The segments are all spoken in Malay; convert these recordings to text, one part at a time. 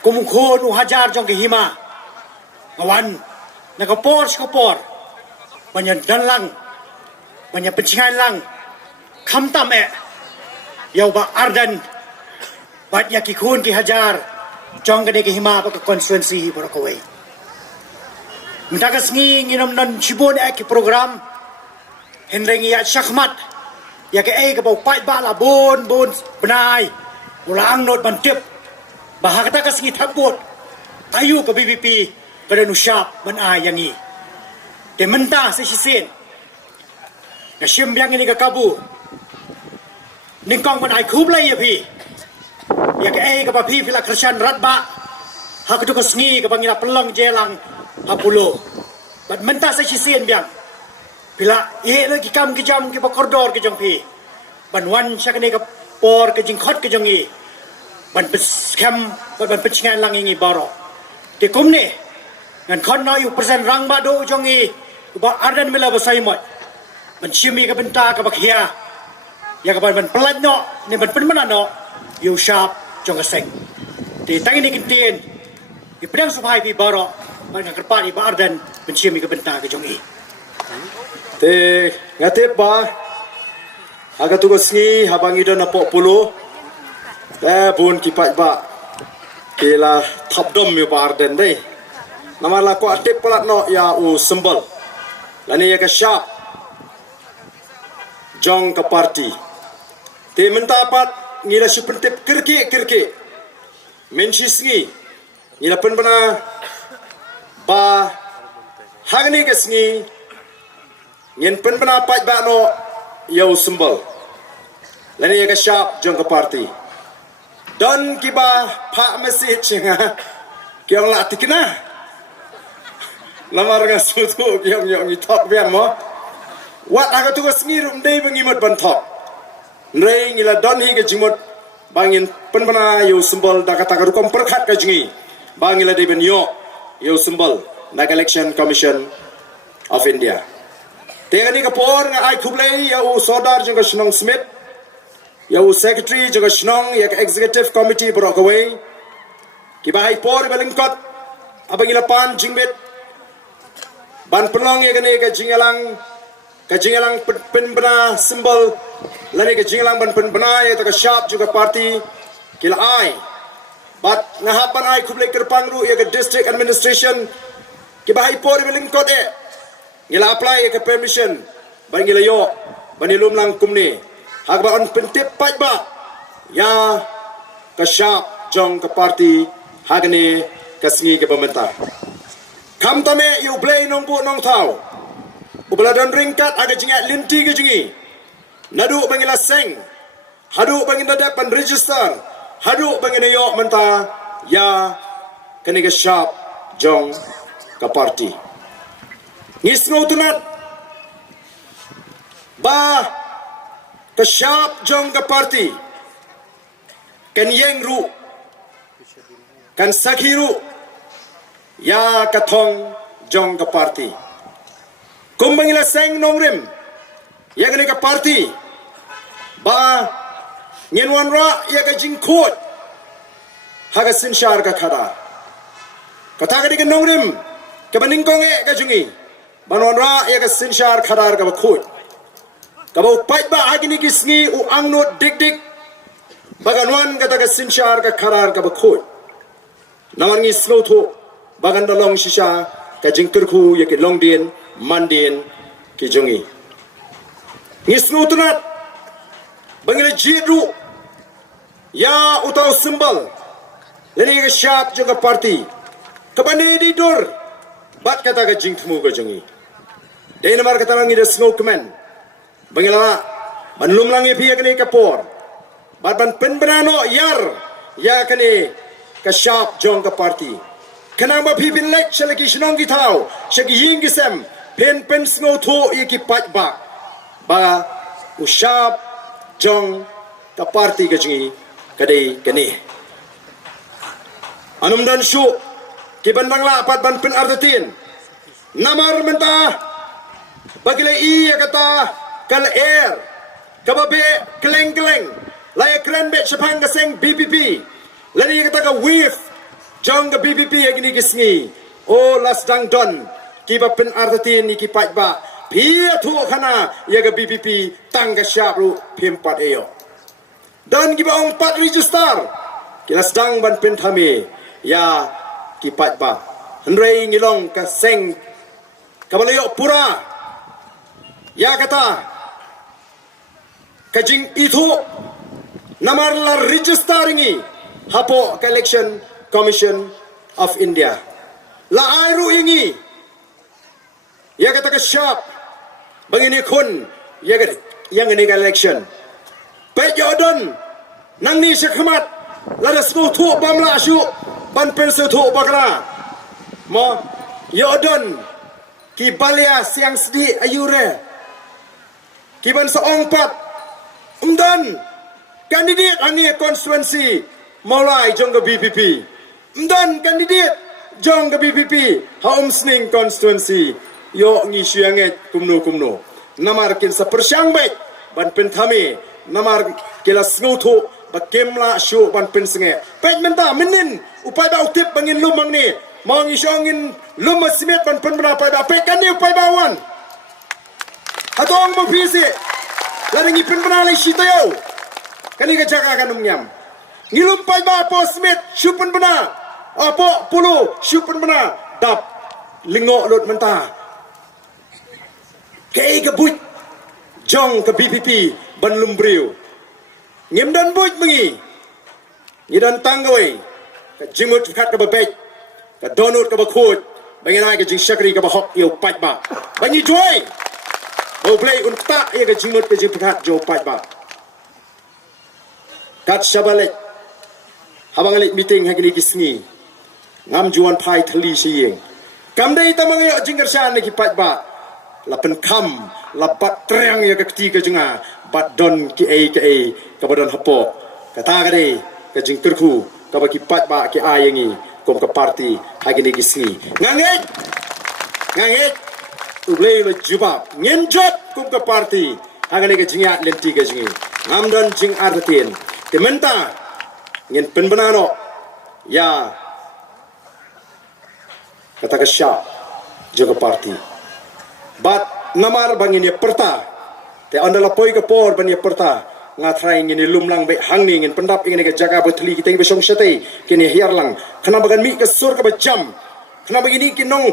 Kumukhon uhajar jong kehima. Ngawan nakapor skapor. Banyak dan lang. Banyak pencingan lang. Kamtam Yau ba ardan. Bat yakikun ki hajar. Jong kene kehima pa konstituensi Boracay. Mentakas nginom nan cibon ki program. Henry ya syakmat. Ya ke ka bau pai bala bon benai. Ulang not bantip. Bahag kata kas ngi takbot. Ayu ke BBP kada nusyap benai yang ni. Te mentah se sisin. Na syem yang ini ke kabu. Ningkong benai khub lai ya pi. Ya ke ka ba pi pila kersan ratba. Hak tu kas ngi ke bangila pelong jelang hapulo. Bat mentah se sisin biang. Bila lagi kam ke jam ke bakordor ke jong pi. Ban wan syakane ke por ke jingkhot ke jong i. Ban skam ban pencingan lang ingi baro. Te kum ni ngan khon no yu persen rang ba do jong i. Ba ardan mela basai mot. Ban chimi ke benta ke bakhia. Ya ke ban pelat no ni ban penmana no yu sharp jong ke seng. Te tang ni kintin. Di pedang subai pi baro. Ban kerpa ni ba ardan ban chimi ke benta ke jong i. Te ngatip ba aga tugas ni habang ida na po pulo bun kipat ba kila top dom mi bar den dei namala ko atip pelat no ya u sembol lani ya ka syap jong ka parti te mentapat ngila si pentip kirki mensis ngi ngila pen bana ba hagni ka sngi ngin pen penapat ba no yau sembol lani ya ka syap jong ka parti don kiba pak message nga kyang la tikna lamar ga sutu kyang nyong ni top biang mo wat aga tu ngi rum dei bangi mat ban top rei ngila don hi ga jimot bangin pen bana yau sembol da kata ka rukom perkhat ka jingi bangila dei ben yo yau sembol na election commission of India. Tengah ni kapor nga ay kublay ya u sodar jeng Shnong Smith ya u secretary jeng Shnong ya executive committee Boracay kibahay por balingkot abang ilapan jingbet ban penong ya kani ka jingalang penbena simbol lani ka jingalang ban penbena ya ta ka sharp juga party kila ay bat ngahapan ay kublay kerpangru ya ka district administration kibahay por balingkot ngila apply ke permission ban ngila yo ban ilum lang kumni hak ba on pentip pat ba ya ka syap jong ke parti hagni kasngi ke pemerintah kam tame yu blay nong bu nong tau ubladan ringkat aga jingat linti ke jingi nadu bangila seng hadu bangina dapat register hadu bangina yo menta ya kani ke syap jong ke parti ngisno tunat ba kasyap jong ka parti kan yeng ru kan sakhiru ya kathong jong ka parti kumbangila seng nongrim ya gani ka parti ba ngenwan ra ya ka jingkhot haga sinshar ka khada kata ka di nongrim ka baningkong ka jungi Banon ra ya ka sinshar khadar ka bakhut ka ba pai ba agini kisngi u angno dik baganwan ka ta ka sinshar ka khadar ka bakhut naman ngi slow tho bagan da long shisha ka jingkir khu ya ke long din mandin ki jungi ngi slow tunat bangile jidru ya utau simbol leni ka syap juga parti ka bani di dor bat kata ka jingthmu ka jungi Dahil naman kata lang ida smoke man. Bangila banlum lang ipiya kani kapor. Ban penbenano yar ya kani ka sharp jong ka party. Kanang ba pipin lek shalaki shnong gitaw. Shaki ying gisem pen snow to iki pat ba. Ba u sharp jong ka party ka jingi kadai kani. Anum dan shu kiban bangla pat ban pen ardatin. Namar menta bagile iya kata kal air kababe keleng laya keren bet sepang kaseng BPP lani kata ka wave jong ke BBP yang ini kisngi o las dang don ki ba pen artin ni ki pai ba pia thu khana ya ke BBP tang ka syap ru phim pat ayo dan ki ba ong pat register ki las dang ban pen thame ya ki pai ba hendrei ngilong ka seng ka balayo pura ya kata kajing itu namar la register ini hapo Election Commission of India la airu ingi ya kata ke syap bangini kun ya kata yang ini election pe jodon nang ni sekhmat la da sku thu bamla shu ban pen su thu bakra mo yodon ki balia siang sedi ayure ki ban seong pat umdan kandidat ani konstituensi mulai jong ke BPP umdan kandidat jong ke BPP haum sning konstituensi yo ngi syanget kumno namar kin sa persyang bet ban pen thame namar kila sngutu bakemla shu ban pen senge pet menta menin upai ba utip bangin lumang ni mau ngi syongin lum simet ban pen bra pai ba pet kan ni upai bawan hatong mo pisi la ngi pen bra lai shitayo kani ka jaga kan nyam ngilum pai ba po simet shu pen bna apo pulu shu pen bna dap lingo lot menta kei ke buit jong ke BPP ban lumbriu ngim dan buit mengi ngidan tanggawai ka jimut khat ka babek ka donut ka bakhut banginai ka jing shakri ka bahok yo pat ba bangi joy bo play unta ye ka jimut ka jing khat jo pat ba kat shabalek habang alik meeting hagini kisngi ngam juan pai thali siyeng kamdai tamang yo jing kershan ki pat ba lapen kam labat terang ya ketiga jenga bat don ki a kabadan hapo kata kade ke jing turku kabaki pat ba ki ayengi kom ke parti agini kisni nganget ublei lo jubab ngenjot kom ke parti agani ke jinga lenti ke jingi ngamdan jing artin dementa ngen penbenano ya kata ke sya jaga parti bat namar bangin ya perta te andala poi ke por ban ya perta ngatrai ngini lumlang be hangni ngin pendap ingin ke jaga betli kita ngi besong sate kini hiarlang khana bagan mi ke sur ke bejam khana begini kinong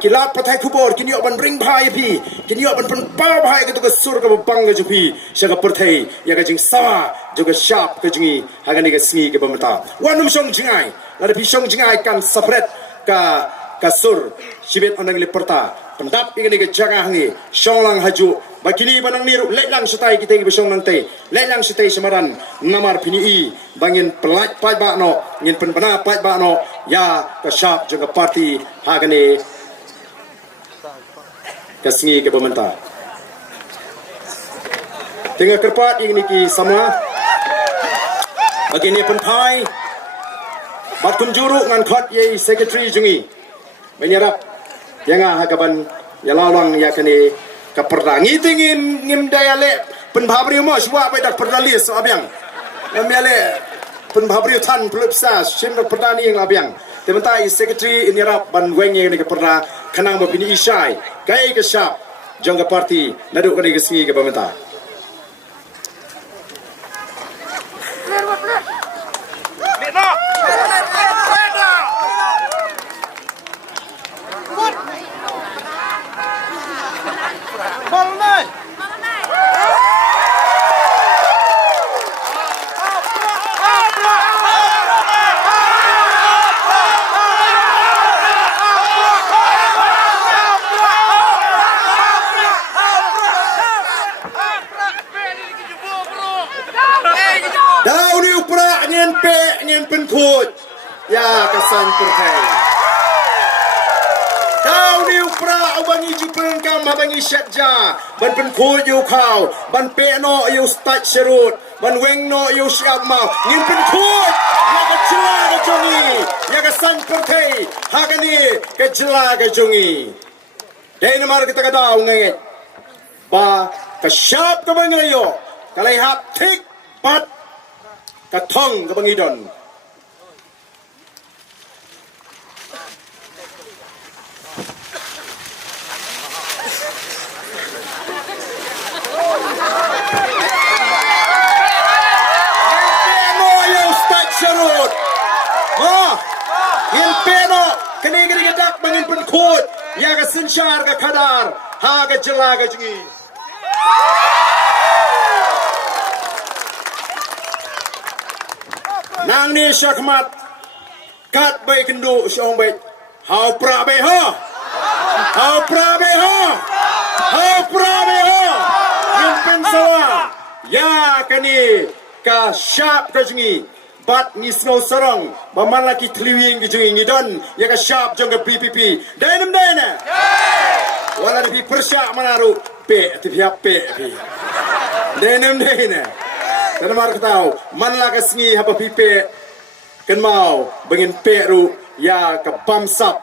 kilat pathai khubor kini ban bring bhai pi kini ban pen pa bhai ke to ke sur ke bang ke jupi syaga perthai ya ke jing sawa juga syap ke jingi hagani ke singi ke bamata wanum song jingai la pi song jingai kan separate ka sur sibet onang le perta pendap ingin ke jaga hangi songlang haju bakini banang niru leklang setai kita ngi besong nanti leklang setai semaran namar pini i bangin pelaj pai ba no ngin penpana pai ba no ya ka syap jaga parti hagani kasngi ke pementa tengah kerpat ingin ki sama bagini penpai bat kunjuru ngan khot ye secretary jungi menyerap yang hakaban ya lawang ya kene ka perdangi tingin ngim dayale pen bhabri mo shwa bai dak perdali so abyang mele pen bhabri than plupsa sim dak perdani yang abyang tementai secretary inirap ban wenge ni ka perda khanang bini isai kai ka syap jangga parti naduk kani ke singi ke pementa ngin penkhut ya kasan pertai kau ni upra abangi jupen kam abangi syatja ban penkhut yu kau ban pe no yu stat serut ban weng no yu syap mau ngin penkhut ya kecela ke jongi ya kasan pertai hagani kecela ke jongi dai namar kita kadau ngai ba kasyap ka bangayo kalai hap thik pat katong ka bangidon bangin penkut ya ka sensyar ka kadar ha ka jela ka jengi nang ni syakmat kat bai kendu syong bai hau pra bai ha hau pra bai ha hau pra bai ha yin pen sawa ya kani ka syap ka jengi bat ni snow sarong baman laki tliwing ki jengi ni don ya ka syap jong ka PPP dainem daina wala ni persyak manaru pe ti pihak pe pi dainem daina dan mar ketau man la ka sngi hapa pipe kan mau bengin peru ya ka bamsap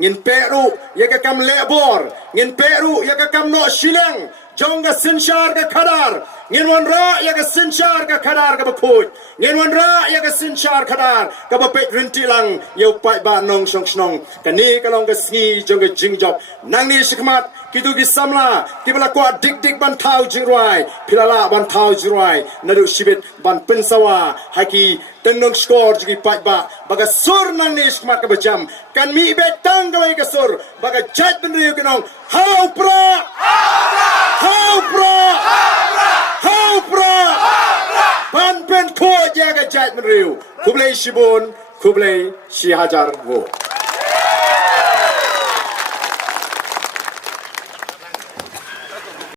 ngin peru ya ka kam lebor ngin peru ya ka kam no shileng jong ka sinshar ka khadar ngin wan ra ya ka sinshar ka khadar ka bakut ngin wan ra ya ka sinshar khadar ka ba pek rinti lang yau pai ba nong song snong ka ni ka long ka sngi jong ka jingjop nang ni shikmat kitu ki samla tibala kwa dik dik ban thau jingrai pilala ban thau jingrai nadu shibit ban pensawa haki tenong skor jigi pai ba baga sur nang ni shikmat ka bajam kan mi betang ka ka sur baga jat ben riu kinong hau pra hau pra hau pra ban pen ko jaga jat ben riu kublai shibun kublai shi hajar wo